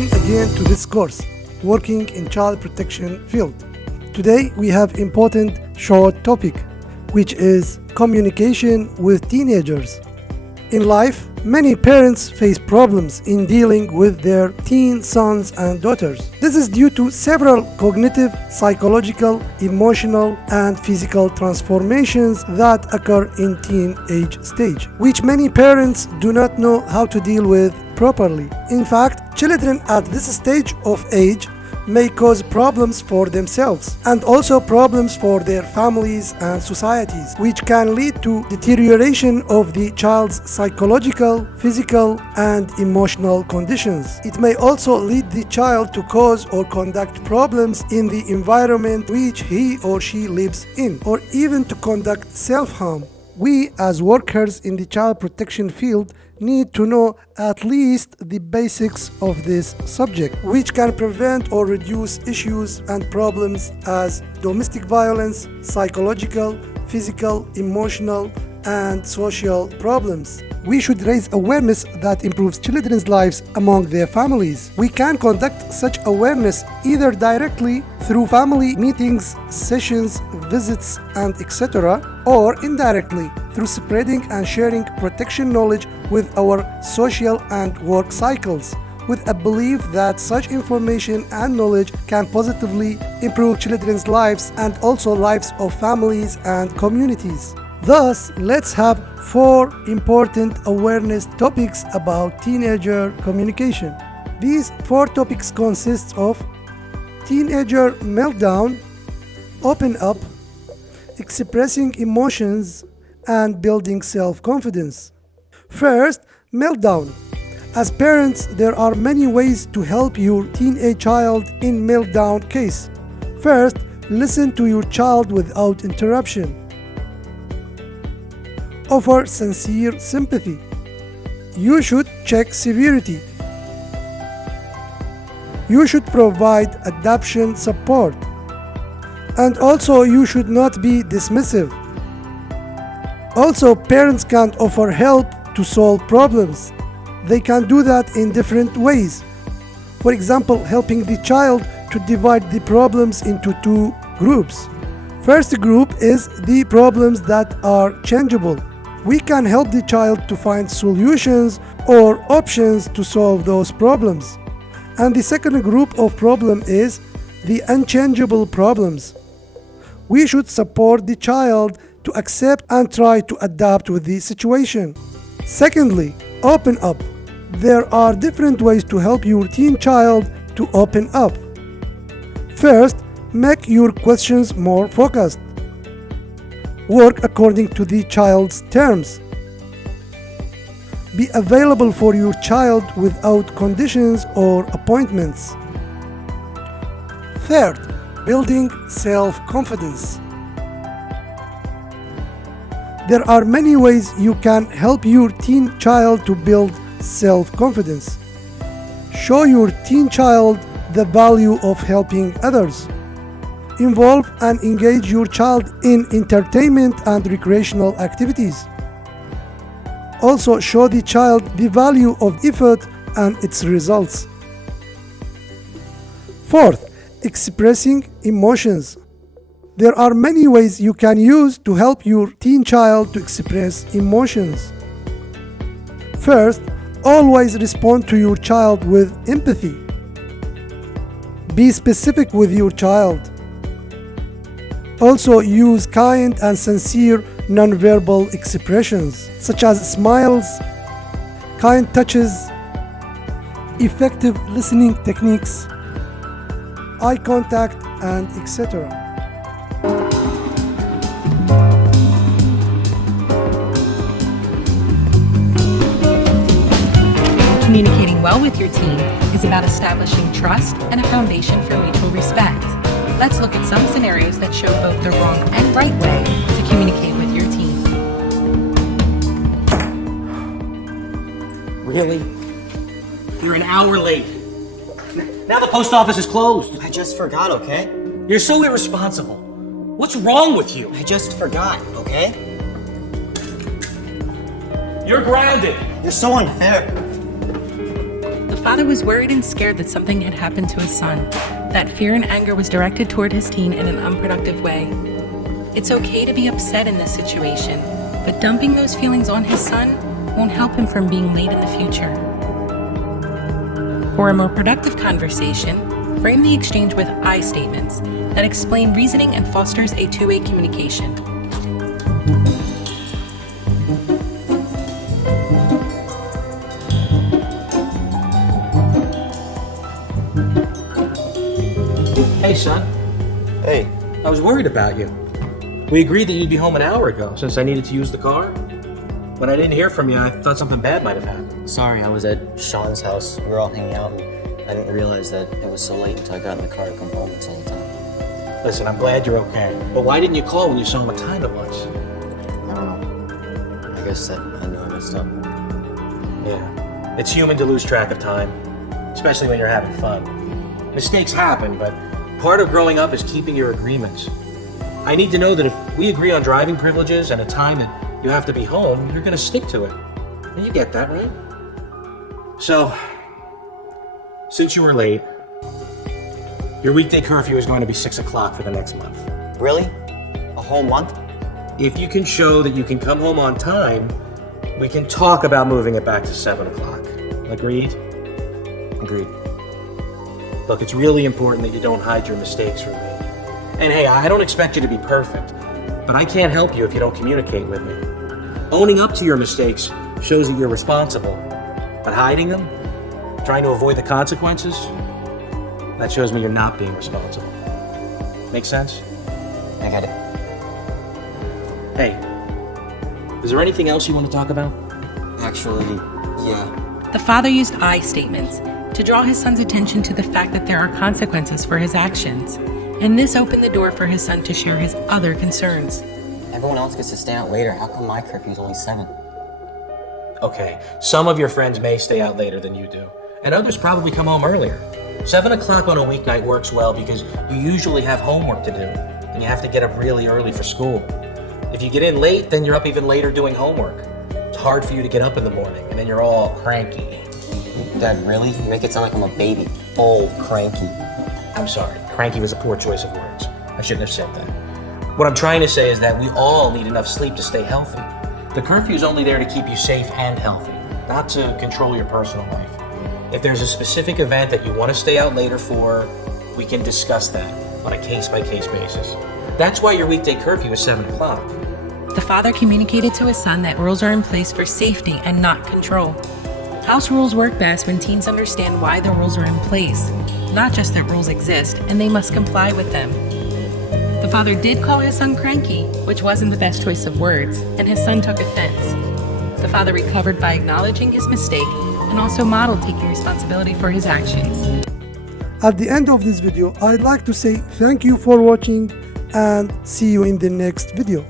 Welcome again to this course, Working in Child Protection Field. Today we have important short topic, which is communication with teenagers. In life, many parents face problems in dealing with their teen sons and daughters. This is due to several cognitive, psychological, emotional, and physical transformations that occur in teenage stage, which many parents do not know how to deal with properly. In fact, children at this stage of age may cause problems for themselves and also problems for their families and societies, which can lead to deterioration of the child's psychological, physical, and emotional conditions. It may also lead the child to cause or conduct problems in the environment which he or she lives in, or even to conduct self-harm. We, as workers in the child protection field, need to know at least the basics of this subject, which can prevent or reduce issues and problems as domestic violence, psychological, physical, emotional, and social problems. We should raise awareness that improves children's lives among their families. We can conduct such awareness either directly through family meetings, sessions, visits, and etc., or indirectly through spreading and sharing protection knowledge with our social and work cycles, with a belief that such information and knowledge can positively improve children's lives and also lives of families and communities. Thus, let's have 4 important awareness topics about teenager communication. These 4 topics consist of teenager meltdown, open up, expressing emotions, and building self-confidence. First, meltdown. As parents, there are many ways to help your teenage child in meltdown case. First, listen to your child without interruption. Offer sincere sympathy. You should check severity. You should provide adoption support. And also, you should not be dismissive. Also, parents can offer help to solve problems. They can do that in different ways. For example, helping the child to divide the problems into 2 groups. First group is the problems that are changeable. We can help the child to find solutions or options to solve those problems. And the second group of problem is the unchangeable problems. We should support the child to accept and try to adapt with the situation. Secondly, open up. There are different ways to help your teen child to open up. First, make your questions more focused. Work according to the child's terms. Be available for your child without conditions or appointments. Third, building self-confidence. There are many ways you can help your teen child to build self-confidence. Show your teen child the value of helping others. Involve and engage your child in entertainment and recreational activities. Also, show the child the value of effort and its results. Fourth, expressing emotions. There are many ways you can use to help your teen child to express emotions. First, always respond to your child with empathy. Be specific with your child. Also, use kind and sincere nonverbal expressions such as smiles, kind touches, effective listening techniques, eye contact, and etc. Communicating well with your teen is about establishing trust and a foundation for mutual respect. Let's look at some scenarios that show both the wrong and right way to communicate with your teen. Really? You're an hour late. Now the post office is closed. I just forgot, okay? You're so irresponsible. What's wrong with you? I just forgot, okay? You're grounded. You're so unfair. The father was worried and scared that something had happened to his son. That fear and anger was directed toward his teen in an unproductive way. It's okay to be upset in this situation, but dumping those feelings on his son won't help him from being late in the future. For a more productive conversation, frame the exchange with I statements that explain reasoning and fosters a two-way communication. Hey, son. Hey, I was worried about you. We agreed that you'd be home an hour ago since I needed to use the car. When I didn't hear from you, I thought something bad might have happened. sorry, I was at Sean's house. We were all hanging out, and I didn't realize that it was so late until I got in the car to come home until the time. Listen, I'm glad you're okay. But why didn't you call when you saw what time it was? I don't know. I guess that I knew I messed up. Yeah. It's human to lose track of time, especially when you're having fun. Mistakes happen, but part of growing up is keeping your agreements. I need to know that if we agree on driving privileges and a time that you have to be home, you're going to stick to it. And you get that, right? So, since you were late, your weekday curfew is going to be 6 o'clock for the next month. Really? A whole month? If you can show that you can come home on time, we can talk about moving it back to 7 o'clock. Agreed? Agreed. Look, it's really important that you don't hide your mistakes from me. And hey, I don't expect you to be perfect, but I can't help you if you don't communicate with me. Owning up to your mistakes shows that you're responsible, but hiding them, trying to avoid the consequences, that shows me you're not being responsible. Make sense? I got it. Hey, is there anything else you want to talk about? Actually, yeah. The father used I statements to draw his son's attention to the fact that there are consequences for his actions, and this opened the door for his son to share his other concerns. Everyone else gets to stay out later. How come my curfew's only 7? Okay, some of your friends may stay out later than you do, and others probably come home earlier. 7 o'clock on a weeknight works well because you usually have homework to do, and you have to get up really early for school. If you get in late, then you're up even later doing homework. It's hard for you to get up in the morning, and then you're all cranky. Dad, really? You make it sound like I'm a baby. Old, cranky. I'm sorry, cranky was a poor choice of words. I shouldn't have said that. What I'm trying to say is that we all need enough sleep to stay healthy. The curfew is only there to keep you safe and healthy, not to control your personal life. If there's a specific event that you want to stay out later for, we can discuss that on a case-by-case basis. That's why your weekday curfew is 7 o'clock. The father communicated to his son that rules are in place for safety and not control. House rules work best when teens understand why the rules are in place, not just that rules exist and they must comply with them. The father did call his son cranky, which wasn't the best choice of words, and his son took offense. The father recovered by acknowledging his mistake and also modeled taking responsibility for his actions. At the end of this video, I'd like to say thank you for watching and see you in the next video.